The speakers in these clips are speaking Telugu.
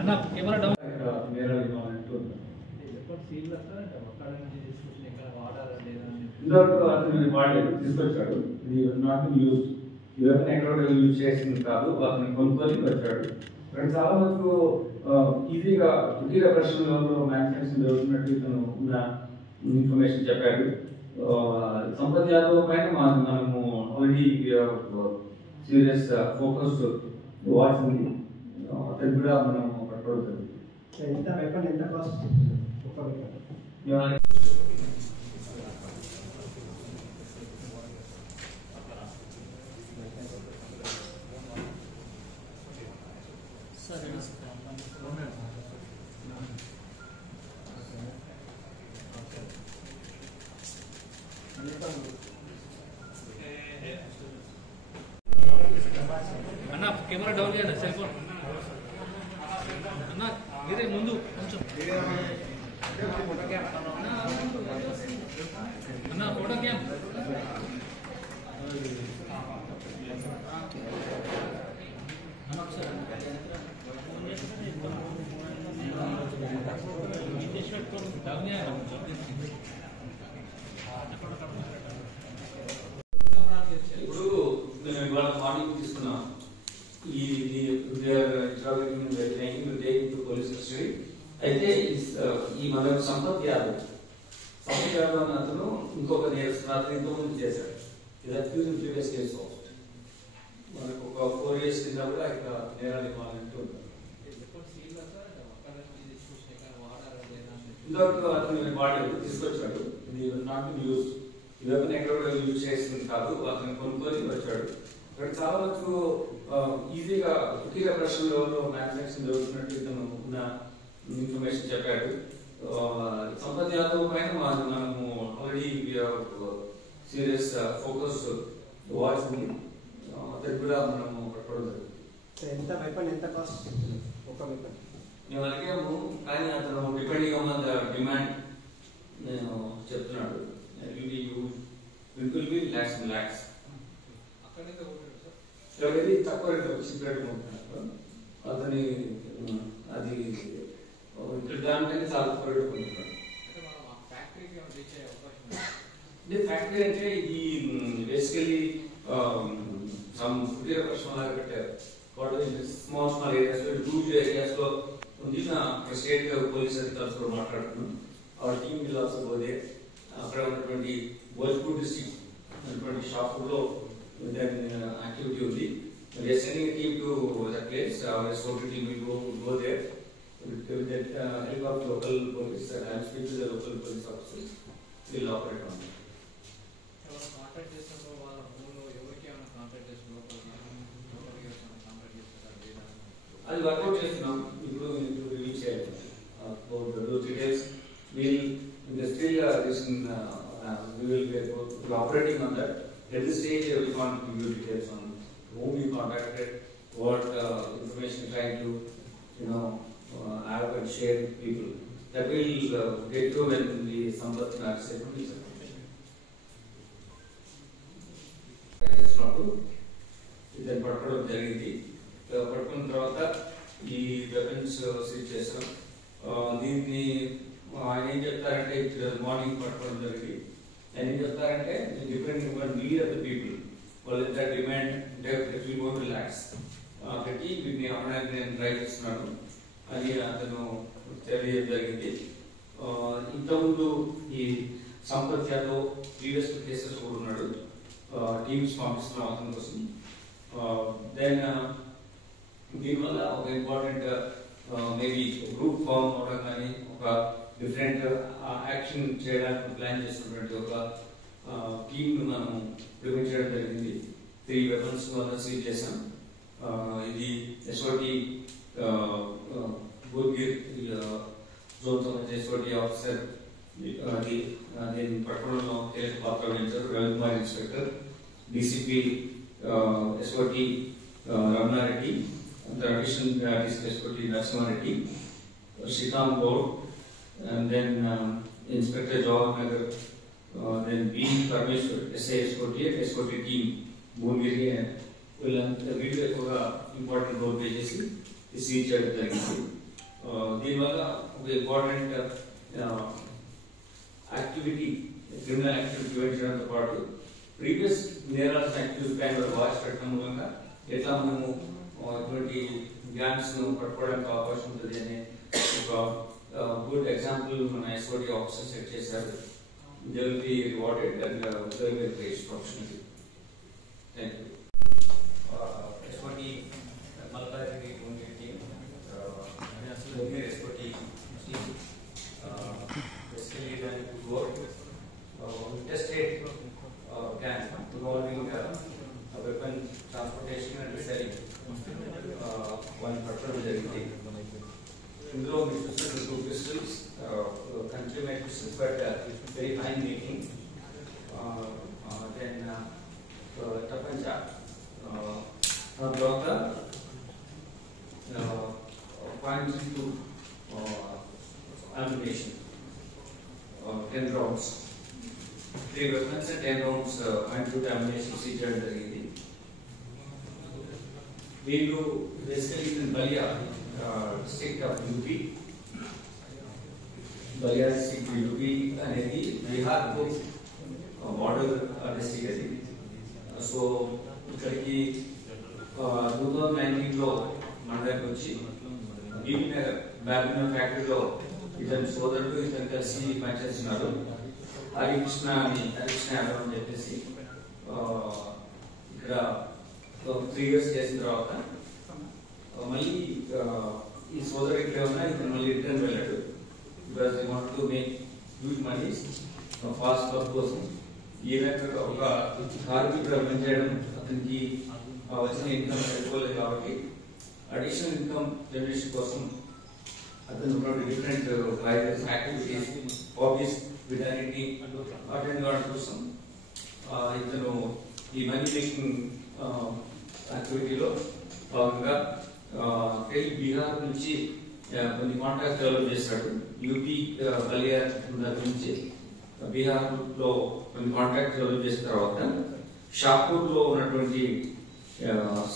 అన్న కెమెరా డౌన్ ఇంతవరకు అతను వాడలేదు, తీసుకొచ్చాడు. ఇది నాట్ యూజ్, ఇవన్నీ ఎక్కడ యూజ్ చేసింది కాదు, అతను కొనుక్కొని వచ్చాడు. ఇక్కడ చాలా వరకు ఈజీగా కుటీర పరిశ్రమలో మ్యానుఫ్యాక్చరింగ్ జరుగుతున్నట్టు ఇతను ఉన్న ఇన్ఫర్మేషన్ చెప్పాడు. సంపత్ యాదవ్ పైన మనము ఆల్రెడీ సీరియస్ ఫోకస్ వాచ్ ఉంది, అతను కూడా మనము పట్టుకోవడం. ఎంత వెపన్ ఎంత కాస్ట్? ఒక వెపన్ అన్న కెమెరా డౌన్ చేయండి, సెల్ ఫోన్ అన్న ఇదే ముందు కొంచెం అన్న ఫోటో క్యామ్ ఇప్పుడు మేము ఇవాళ మార్నింగ్ తీసుకున్నాం. పోలీస్ కస్టడీ అయితే ఈ మన సంపత్ యాదవ్ అని అతను ఇంకొక నేరస్తుడు ఇంతకుముందు చేశాడు. ఇది అక్యూజ్ ప్రీవియస్ కేసు మనకు ఒక 4 years కింద కూడా ఇక్కడ నేరాలు ఇవ్వాలంటూ ఉంటారు. ఇంతవరకు అతను వాడలేదు, తీసుకొచ్చాడు. ఇది నాట్ యూజ్, ఇవన్నీ ఎక్కడ యూజ్ చేసింది కాదు, అతను కొనుక్కొని వచ్చాడు. ఇక్కడ చాలా వరకు ఈజీగా కుటీర పరిశ్రమలో మ్యానుఫ్యాక్చరింగ్ జరుగుతున్నట్టు ఇతను ఉన్న ఇన్ఫర్మేషన్ చెప్పాడు. సంపత్ యాదవ్ పైన మనము ఆల్రెడీ సీరియస్ ఫోకస్ వాచ్ ఉంది, అతను కూడా మనము పట్టుకోవడం. ఎంత వెపన్ ఎంత కాస్ట్? ఒక వెపన్ మేము అడిగాము, కానీ అతను డిపెండింగ్ ఆన్ ద డిమాండ్ నేను చెప్తున్నాడు. విల్ బి లాక్స్ ఎవరైతే తక్కువ రేట్ వచ్చినట్టు కొంటున్నారు అతని అది ఇక్కడ దానికన్నా చాలా తక్కువ రేట్ కొంటున్నాడు. ఫ్యాక్టరీ అంటే ఇది బేసికలీ సమ్ కుటీర పరిశ్రమ లాగా పెట్టారు. స్మాల్ ఏరియాస్ లో, హ్యూజ్ ఏరియాస్ లో ఉంది. స్టేట్ పోలీస్ అధికారులతో మాట్లాడుతున్నాం. Our team will also go there. అక్కడ ఉన్నటువంటి భోజ్పూర్ డిస్ట్రిక్ట్ ఉన్నటువంటి షాపూర్ లో activity ఉంది. We are sending a team to that place. Our SOT team will go there with that help of local police. I will speak to the local police officers. We will operate on it. అది వర్కౌట్ చేస్తున్నాం. ఇప్పుడు రిలీజ్ చేయాలి. Those details will still we will be operating on that. At this stage, we can't give you details on whom you contacted, what information you're trying to, have and share with people. That will get to when the Sampath said to me. Then పట్టుకోవడం జరిగింది. పట్టుకున్న తర్వాత ఈ వెపన్స్ సీజ్ చేస్తాం. దీన్ని ఆయన ఏం చెప్తారంటే మార్నింగ్ పట్టుకోవడం జరిగింది. ఆయన ఏం చెప్తారంటే depending on need of the people, వాళ్ళు ఎంత డిమాండ్ అంటే విల్ గో రిలాక్స్ పెట్టి వీటిని అమ్మడానికి నేను ట్రై చేస్తున్నాను అని అతను తెలియజేయడం జరిగింది. ఇంతకుముందు ఈ సంపత్ యాదవ్ ప్రీవియస్ కేసెస్ కూడా ఉన్నాడు. టీమ్స్ పంపిస్తున్నాం అతని కోసం. దెన్ దీనివల్ల ఒక ఇంపార్టెంట్ మేబీ గ్రూప్ ఫామ్ అవడం కానీ ఒక డిఫరెంట్ యాక్షన్ చేయడానికి ప్లాన్ చేస్తున్నటువంటి ఒక టీమ్ మనం ప్రిపేర్ చేయడం జరిగింది. 3 weapons సీజ్ చేశాం. ఇది ఎస్ఓటి బోర్గిర్ జోన్ సంబంధించిన ఎస్ఓటి ఆఫీసర్ దీన్ని పట్టణంలో కీలక పాత్ర వహించారు Ravikumar inspector, DCP SOT Ramana Reddy, additional SOT Narasimha Reddy, Srikanth Goud, and then Inspector Jawahar Nagar, then B. Parmeshwar, SA Escort team Bhuvanagiri వీళ్ళంతా వీళ్ళు ఎక్కువగా ఇంపార్టెంట్ రోల్ ప్లే చేసి సీజ్ చేయడం జరిగింది. దీనివల్ల ఒక important activity criminal activity prevent చేయడంతో పాటు ప్రీవియస్ నేరాల్సిన యాక్టివిటీ పైన వాచ్ పెట్టడం మూలంగా ఎట్లా మనము ఇటువంటి గ్యాంగ్స్ ను పట్టుకోవడానికి అవకాశం ఉంటుంది అనే ఒక గుడ్ ఎగ్జాంపుల్ మన ఎస్ఓటీ ఆఫీసర్ సెట్ చేశారు. They will be rewarded and they will be prized professionally. Thank you. SOT Malkajgiri Bhuvanagiri team, Bhuvanagiri SOT team basically trying to work interstate gang involving weapon transportation and selling. One patrol జరిగింది. ఇందులో మీరు చూస్తున్న 2 pistols, country made pistols, but very fine making. Then tapancha, తర్వాత .32 ammunition, 10 rounds, 3 weapons and 10 rounds .22 ammunition seized చేయడం జరిగింది. వీళ్ళు basically Ballia district of UP, Ballia district UP అనేది బీహార్ బార్డర్ డిస్ట్రిక్ట్ అది. సో ఇక్కడికి 2019లో మన దగ్గర వచ్చి బీబీ నగర్ బ్యాబీ ఫ్యాక్టరీలో ఇతని సోదరుడు ఇతను కలిసి పనిచేస్తున్నారు. హరికృష్ణ యాదవ్ అని చెప్పేసి ఇక్కడ 3 years చేసిన తర్వాత మళ్ళీ ఈ సోదరు ఇక్కడ ఉన్నా ఇతను మళ్ళీ రిటర్న్ వెళ్ళాడు. Because they want to make huge money fast work కోసం. ఈ రకంగా ఒక కార్మికుడు పనిచేయడం అతనికి వచ్చిన ఇన్కమ్ సరిపోలేదు కాబట్టి అడిషనల్ ఇన్కమ్ జనరేషన్ కోసం అతను డిఫరెంట్ వైరస్ యాక్టివిటీస్, హాబీస్ వీటన్నిటిని అటెండ్ కావడం కోసం ఇతను ఈ మనీ మేకింగ్ యాక్టివిటీలో భాగంగా బీహార్ నుంచి కొన్ని కాంట్రాక్ట్ డెవలప్ చేశాడు. యూపీ బలియా నుంచి బీహార్ లో కొన్ని కాంట్రాక్ట్ డెవలప్ చేసిన తర్వాత షాపూర్ లో ఉన్నటువంటి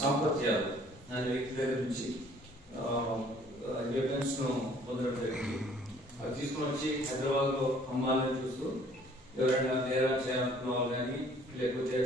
సంపత్యాలు అనే వ్యక్తి దగ్గర నుంచి వెపన్స్ ను పొందడం జరిగింది. అది తీసుకుని వచ్చి హైదరాబాద్ లో అమ్మాలని చూస్తూ ఎవరైనా నేరాలు చేయాలనుకున్న వాళ్ళు కానీ లేకపోతే